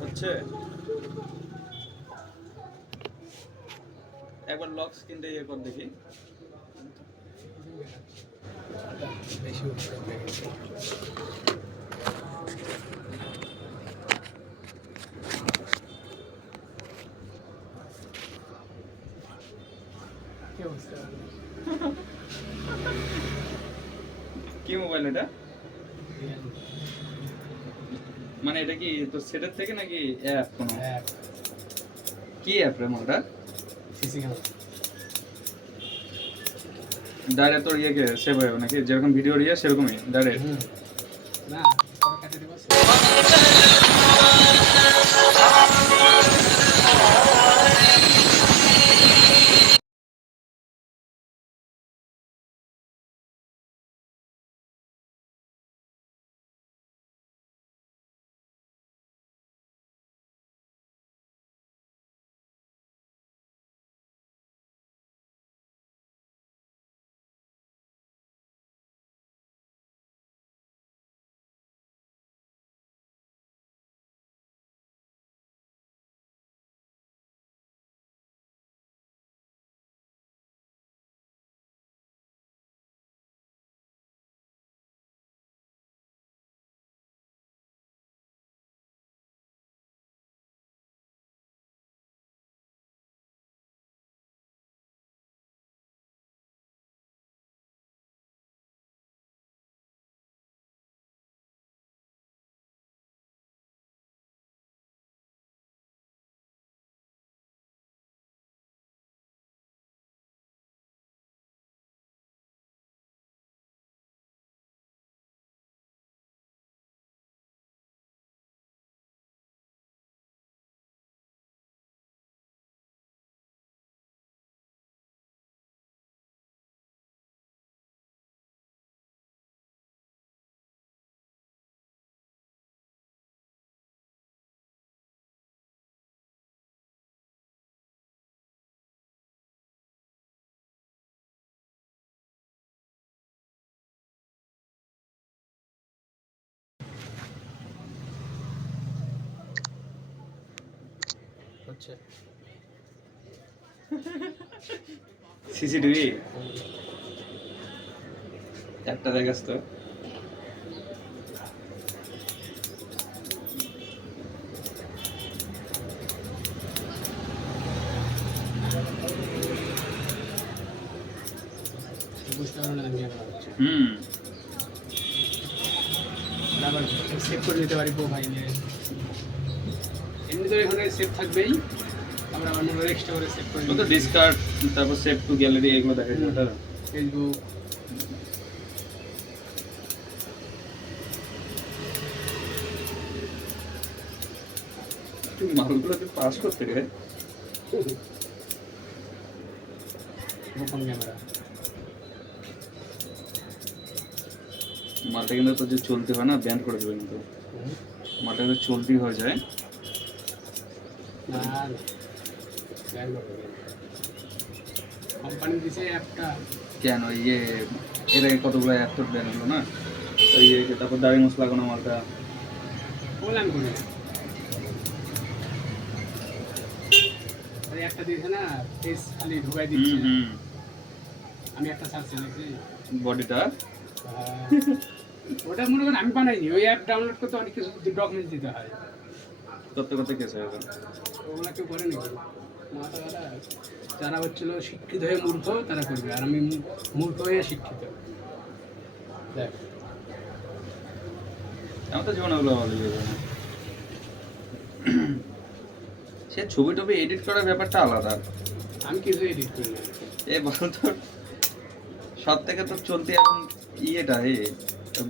হচ্ছে একবার লক স্ক্রিনটা ইয়ে কর দেখি। কি মোবাইল এটা? মানে এটা কি তো সেটের থেকে নাকি অ্যাপ কোনো অ্যাপ? কি অ্যাপ রে মোবাইলটা? CC camera. ডাইরেক্ট তোর ইয়ে সেভ হয়ে যাবে নাকি যেরকম ভিডিও ইয়ে সেরকমই ডাইরেক্ট? না পরে কাটে দিব। হচ্ছে সিসিটিভি একটা দেখাস তো। বুঝতে পারো না ক্যামেরা হচ্ছে। আবার সেভ করে নিতে পারি প্রোফাইলে। এমনি তো এখানে সেভ থাকবেই, আমরা অন্য এক্সট্রা করে সেভ করে তো ডিসকার্ড তারপর সেভ টু গ্যালারি এগুলো দেখাই যাবে। ফেসবুক তুই মালগুলোকে পাস করতে রে গোপন ক্যামেরা। মালটা কিন্তু তো যে চলতে হয় না ব্যান করে দেবে কিন্তু মালটা যদি চলতি হয়ে যায় না কোম্পানি দিছে অ্যাপটা কেন ইয়ে এর আগে কতগুলো অ্যাপ তো ব্যান হলো না ইয়ে তারপর দাড়ি মশলা লাগানো মালটা বললাম করে একটা দিয়েছে না ফেস খালি ঢুকাই দিচ্ছে। আমি একটা সার্চ করেছি বডিটা ওটা মনে করেন আমি বানাইনি, ওই অ্যাপ ডাউনলোড করতে অনেক কিছু ডকুমেন্টস দিতে হয়। করতে করতে কেস হয়ে গেল। ওগুলা কেউ করে নাকি? মাথা ব্যথা। যারা হচ্ছিল শিক্ষিত হয়ে মূর্খ তারা করবে, আর আমি মূর্খ হয়ে শিক্ষিত। দেখ আমার তো জীবনে ওগুলো ভালো লাগে না। সে ছবি টবি এডিট করার ব্যাপারটা আলাদা। আমি কিছু এডিট করি না। এ বল তোর সব থেকে তোর চলতি এখন ইয়েটা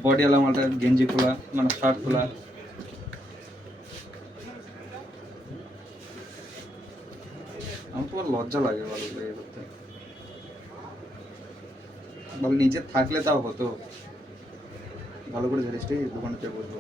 বডি আলা মালটা গেঞ্জি খোলা মানে শার্ট খোলা। আমার তো লজ্জা লাগে ভালো করে করতে। বল নিজে থাকলে তাও হতো ভালো করে জিনিসটি দোকানেতে বলবো।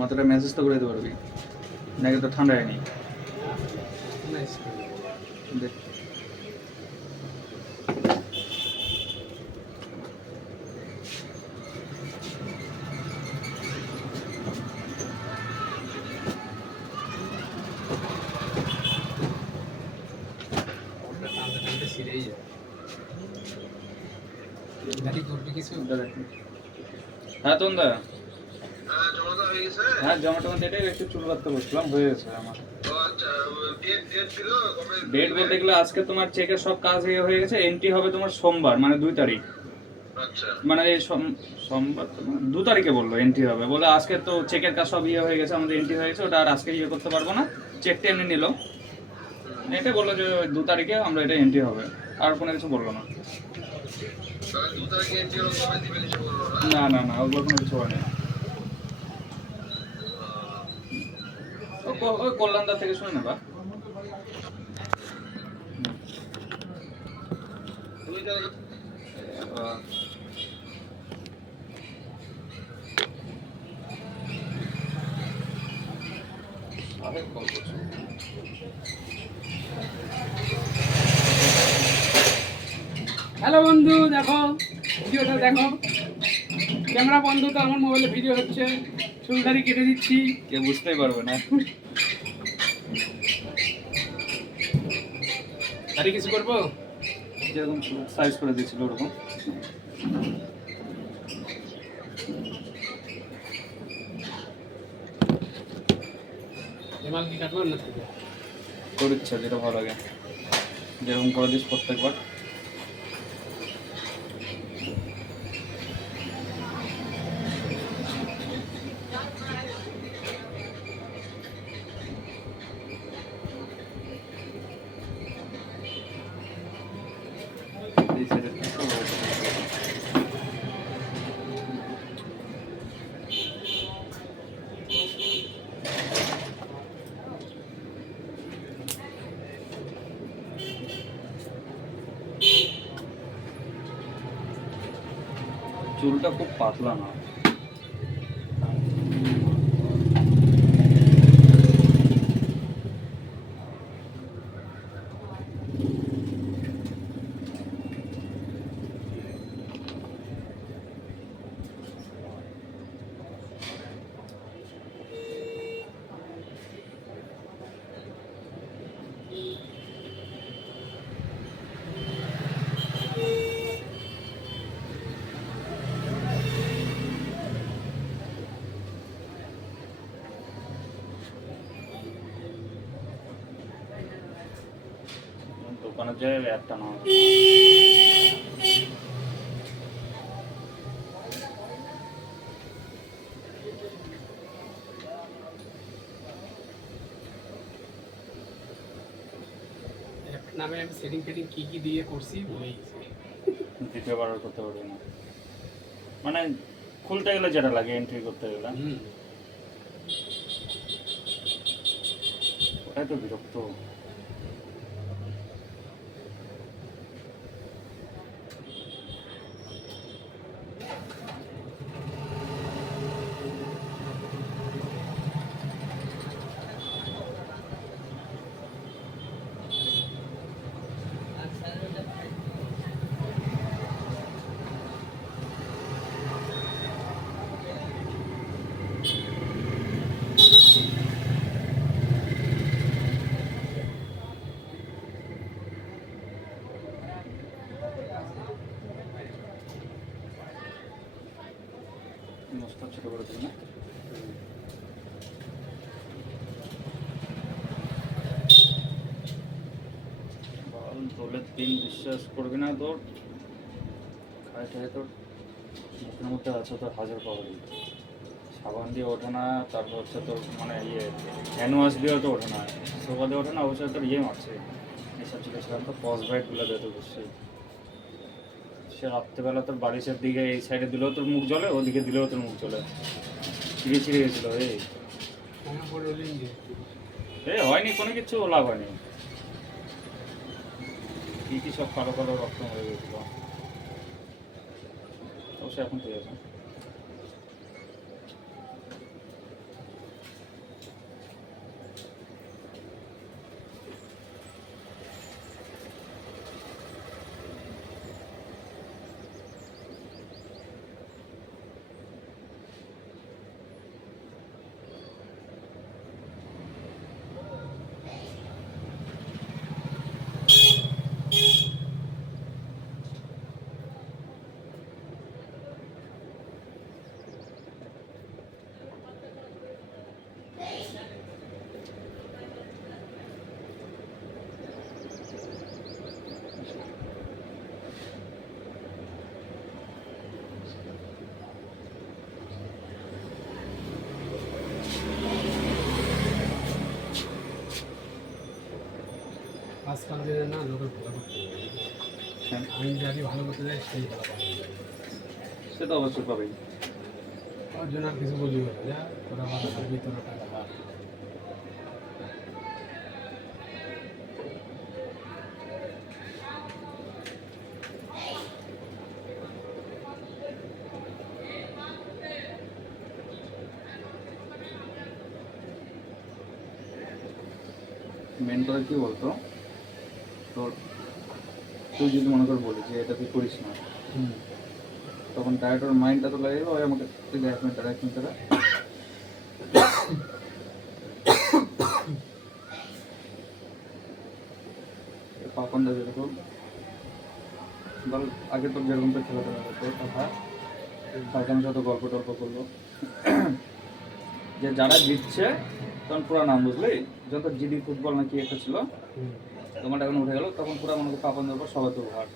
মাথাটা মেসেজ তো করে দিতে পারবি, নাকি তো ঠান্ডা হয়নি। নাইস। দেখ ওটা টানতে টানতে ছিঁড়েই যায়। গাড়ি করবি কিছু? হ্যাঁ তন্দা, হ্যাঁ জমা টমা ডেটে একটু চুল কাটতে বসলাম, হয়ে গেছে আমার। ডেট বলতে গেলে আজকে তোমার চেকের সব কাজ হয়ে গেছে, এন্ট্রি হবে তোমার সোমবার মানে 2 তারিখ। মানে এই সোমবার তোমার 2 তারিখে বললো এন্ট্রি হবে, বলে আজকে তো চেকের কাজ সব হয়ে গেছে, আমাদের এন্ট্রি হয়ে গেছে, ওটা আর আজকে করতে পারবো না, চেকটা এমনি নিল, এটা বললো যে 2 তারিখে আমরা এটা এন্ট্রি হবে, আর কোনো কিছু বললো না। না না না ওগুলো কোনো কিছু হয়নি। ওই কল্যাণদার থেকে শুনে নেবা। হ্যালো বন্ধু, দেখো ভিডিওটা দেখো। ক্যামেরা বন্ধ তো, আমার মোবাইলে ভিডিও হচ্ছে, চুলদারি কেটে দিচ্ছি। কেউ বুঝতেই পারবে না। দাড়ি কিছু করবো? যেরকম সাইজ করে দিয়েছিল ওরকম। এমাল কি কাটবো না থাকবে? তোর ইচ্ছা, যেটা ভালো লাগে, যেরকম করে দিস প্রত্যেকবার। এই সাইডের চুলটা খুব পাতলা না। দোকানে যায় একটা না, নামে আমি সেটিং ফেটিং কি কি দিয়ে করছি ভুলে গেছি। দ্বিতীয়বার আর করতে পারবে না, মানে খুলতে গেলে যেটা লাগে এন্ট্রি করতে গেলে, ওটাই তো বিরক্ত। মস্ত ছোট করে দিই না, বল তোলে দিন বিশ্বাস করবি না, তোর খায় খায় তোর মুখের মধ্যে আছে তোর হাজার পাওয়ারি, সাবান দিয়ে ওঠে না, তারপর হচ্ছে তোর মানে হ্যান্ড ওয়াশ দিয়েও তো ওঠে না, সোফা দিয়ে ওঠে না, অবশ্যই তোর মারছে এসব ছিলাম তো পজ ব্রাইটগুলো দিয়ে তো বুঝছি। সে রাত্রেবেলা তোর বারিশের দিকে এই সাইডে দিলেও তোর মুখ জ্বলে, ওদিকে দিলেও তোর মুখ জ্বলে, ছিঁড়ে ছিঁড়ে গেছিলো। হয়নি কোনো কিছু, লাভ হয়নি, কি কি সব কালো কালো রক্ত হয়ে গেছিল, অবশ্যই এখন ঠিক আছে। আজকাল দিনে না লোকের ভালো করতে হবে। হ্যাঁ, আমি যদি ভালো করতে যাই সেই ভালো পাবে। সে তো অবশ্যই পাবেই। ওর জন্য আর কিছু বলি না, যা তোরা ভালো থাকবি, তোরা টাকা হার। মেন করে কি বলতো, তোর তুই যদি মনে করে বলি যে এটা তুই করিস না, তখন ডাইরেক্ট ওর মাইন্ডটা তো লাগে ওই আমাকে তুই এক মিনিট এক মিনিট পাপন দা যেরকম বল আগে তোর যেরকম তো খেলাধুলা করতো কথা কালকার সাথে গল্প টল্প করলো যে যারা জিতছে তখন পুরো নাম বুঝলি, যখন জিডি ফুটবল নাকি একটা ছিল তোমার এখন উঠে গেল, তখন পুরো মনে করো পাপন দেওয়ার পর সবাই তো ভার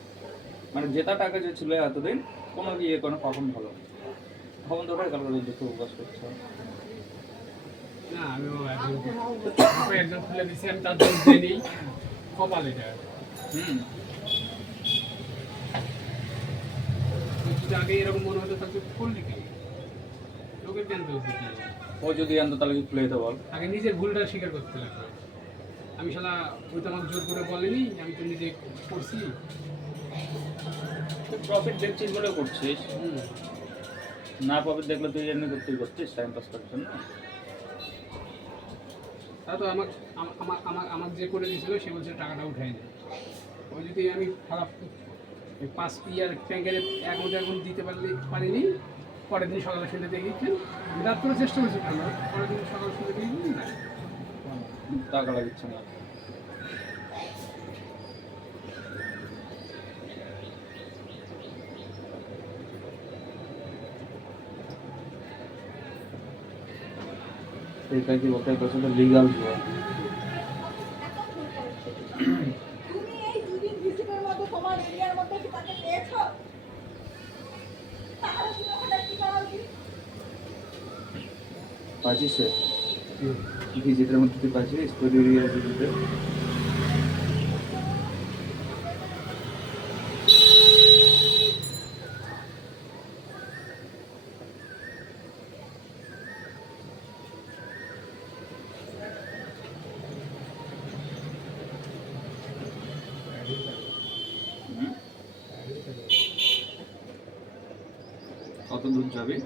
মানে জেতা টাকা যে ছিল এতদিন কোনো ইয়ে কোনো পাপন ভালো পাপন তো ওটাই কালকে দুঃখ প্রকাশ করছে। না আমিও একজন খুলে দিচ্ছি, আমি তার দোষ দিয়ে নিই, কপাল এটা। যদি আগে এরকম মনে হতো তাহলে তুই করলি কি? লোকের কেন দোষ দিতে হবে? ও যদি আনতো তাহলে কি খুলে দিতে বল। আগে নিজের ভুলটা স্বীকার করতে লাগবে। আমি শালা ওই তো আমাকে জোর করে বলেনি, আমি তো নিজে করছি। তুই প্রফিট দেখছিস বলে করছিস, না প্রফিট দেখলে তুই এমনি তুই করছিস টাইম পাস করার জন্য। তা তো আমাকে আমার যে করে দিয়েছিল সে বলছে টাকাটা উঠাই না। ওই যদি আমি খারাপ 5 ইয়ার ট্যাঙ্কের এখন দিতে পারিনি, পরের দিন সকালে শুনে দেখেছেন, আমি রাত করে চেষ্টা করছি ভালো, পরের দিন সকালে শুনে দেখেছি না টাকা লাগিচ্ছে না। এইটা কি বলতে পারছো তো লিগাল জুয়া। তুমি এই দুদিন ভিজিটের মধ্যে তোমার এরিয়ার মধ্যে কি তাকে পেয়েছো? তাহলে তুমি ওখানে কি করা উচিত? পাচ্ছিস ভিজিটের মধ্যে তুই পাচ্ছিস তোর এরিয়া ভিজিটে কত দূর যাবি?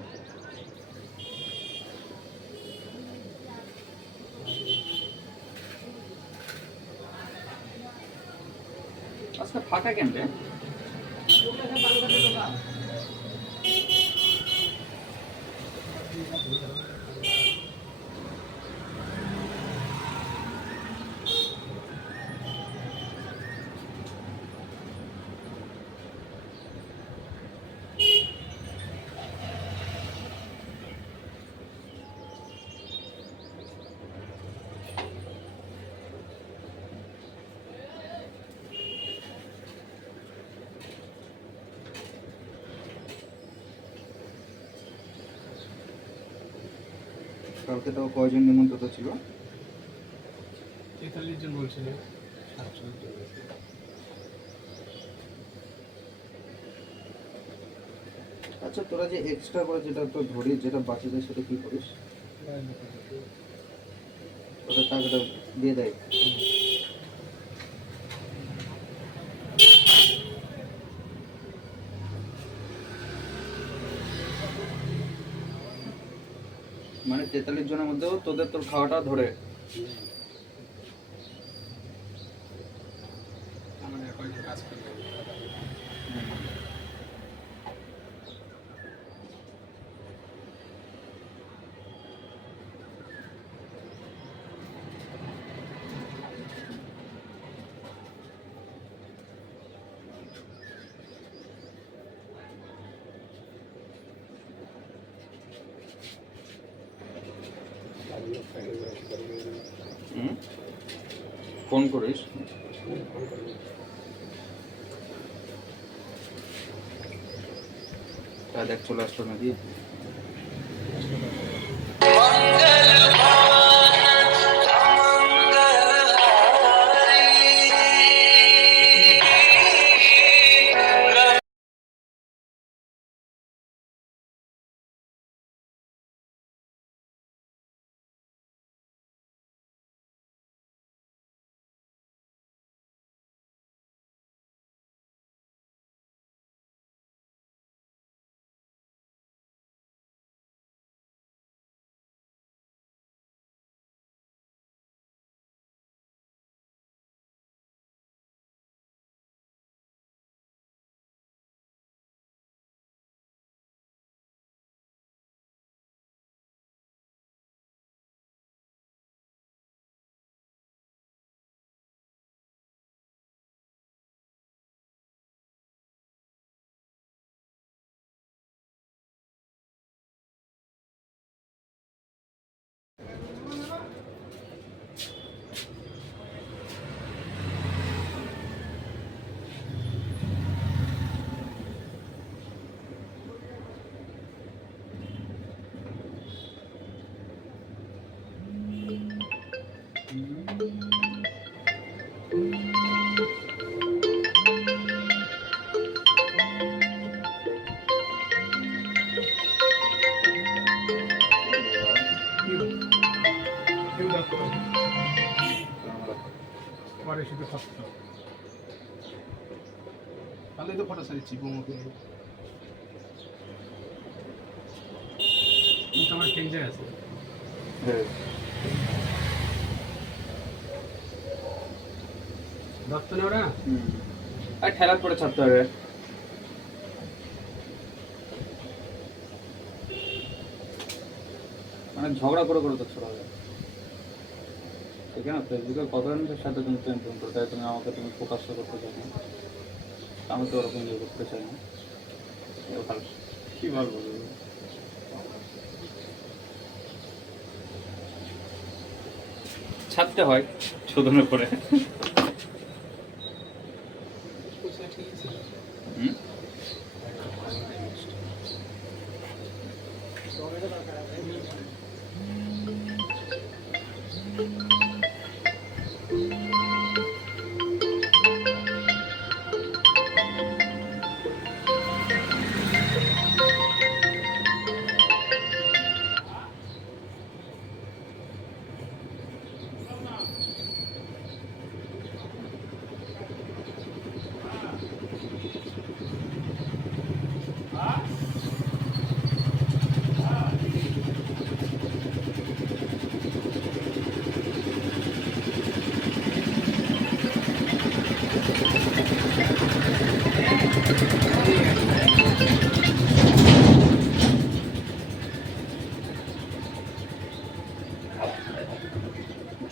আজকে ফাঁকা কেন রে? কালকে তো কয়জন নিমন্ত্রিত ছিল? 43 জন বলছিল, 47 জন গেছে। আচ্ছা তোরা যে এক্সট্রা করে যেটা তো ধরিস যেটা বাঁচে যায় সেটা কি করিস? ওটা টাকাটা দিয়ে দেয়। মানে 43 জনের মধ্যেও তোদের তোর খাওয়াটা ধরে। আমাদের কয়েকজন কাজ করবে। ফোন করিস? তা দেখ চলে আসলো নাকি? শক্ত তাহলে তো ফটো সারিছি বোমকে আমার টেনশন আছে হ্যাঁ দত্ত না ওরা আর ঠেলা করে ছাড়তে হবে মানে ঝগড়া করে করে তো ছোড়া যায় ঠিক আছে ফেসবুকে কতজনের সাথে তুমি প্রেম করতে তুমি আমাকে তুমি প্রকাশ করতে চাই না আমি তো ওরকম ইয়ে করতে চাই না এবার কী বলবো ছাড়তে হয় শোধনের পরে হুম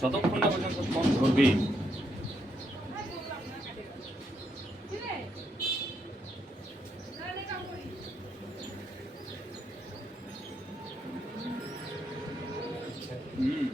যতক্ষণ না পর্যন্ত ফোন ধরবি হুম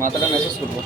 মাথাটা মেসেজ করবো